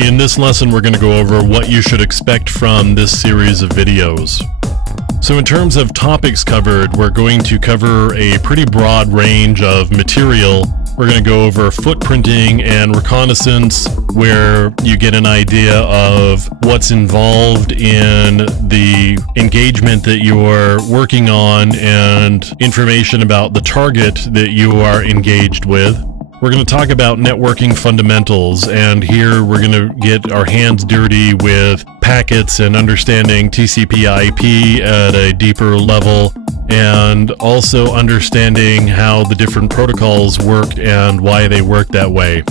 In this lesson, we're going to go over what you should expect from this series of videos. So in terms of topics covered, we're going to cover a pretty broad range of material. We're going to go over footprinting and reconnaissance, where you get an idea of what's involved in the engagement that you're working on and information about the target that you are engaged with. We're going to talk about networking fundamentals, and here we're going to get our hands dirty with packets and understanding TCP/IP at a deeper level, and also understanding how the different protocols work and why they work that way.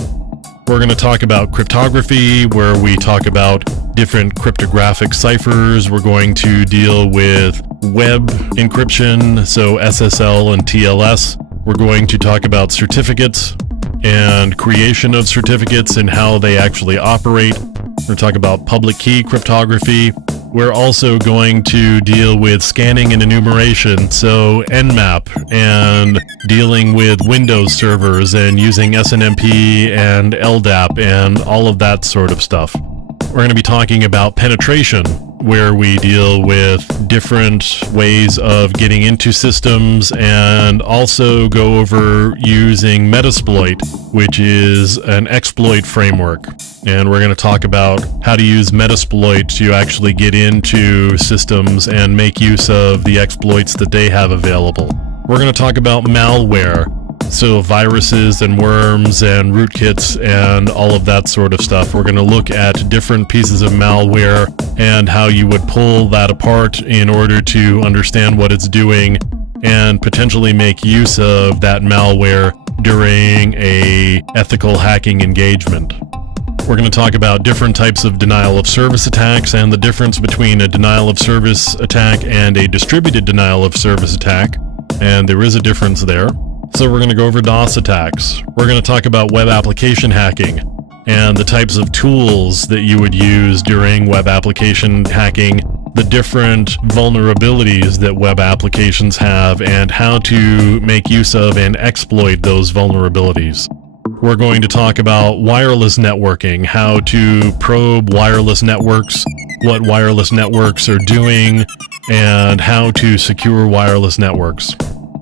We're going to talk about cryptography, where we talk about different cryptographic ciphers. We're going to deal with web encryption, so SSL and TLS. We're going to talk about certificates and creation of certificates and how they actually operate. We're going to talk about public key cryptography. We're also going to deal with scanning and enumeration, so Nmap, and dealing with Windows servers and using SNMP and LDAP and all of that sort of stuff. We're going to be talking about penetration, where we deal with different ways of getting into systems, and also go over using Metasploit, which is an exploit framework. And we're going to talk about how to use Metasploit to actually get into systems and make use of the exploits that they have available. We're going to talk about malware, so viruses and worms and rootkits and all of that sort of stuff. We're going to look at different pieces of malware and how you would pull that apart in order to understand what it's doing and potentially make use of that malware during a ethical hacking engagement. We're going to talk about different types of denial of service attacks and the difference between a denial of service attack and a distributed denial of service attack, and there is a difference there. So we're going to go over DOS attacks. We're going to talk about web application hacking and the types of tools that you would use during web application hacking, the different vulnerabilities that web applications have, and how to make use of and exploit those vulnerabilities. We're going to talk about wireless networking, how to probe wireless networks, what wireless networks are doing, and how to secure wireless networks.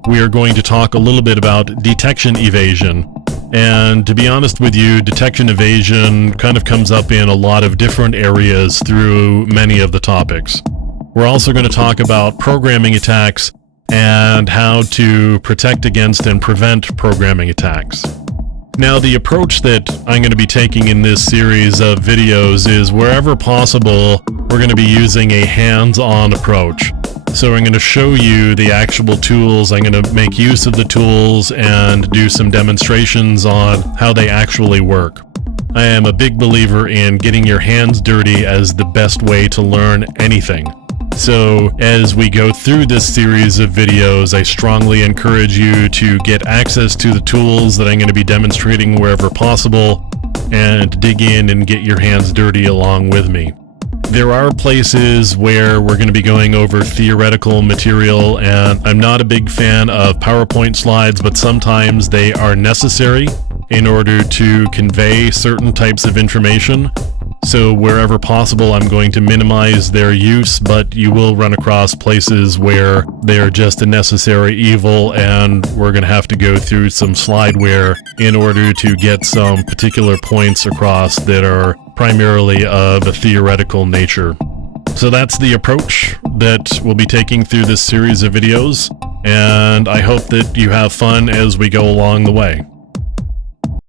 We are going to talk a little bit about detection evasion. And to be honest with you, detection evasion kind of comes up in a lot of different areas through many of the topics. We're also going to talk about programming attacks and how to protect against and prevent programming attacks. Now, the approach that I'm going to be taking in this series of videos is, wherever possible, we're going to be using a hands-on approach. So I'm going to show you the actual tools. I'm going to make use of the tools and do some demonstrations on how they actually work. I am a big believer in getting your hands dirty as the best way to learn anything. So as we go through this series of videos, I strongly encourage you to get access to the tools that I'm going to be demonstrating wherever possible, and dig in and get your hands dirty along with me. There are places where we're going to be going over theoretical material, and I'm not a big fan of PowerPoint slides, but sometimes they are necessary in order to convey certain types of information. So wherever possible, I'm going to minimize their use, but you will run across places where they're just a necessary evil, and we're going to have to go through some slideware in order to get some particular points across that are primarily of a theoretical nature. So that's the approach that we'll be taking through this series of videos, and I hope that you have fun as we go along the way.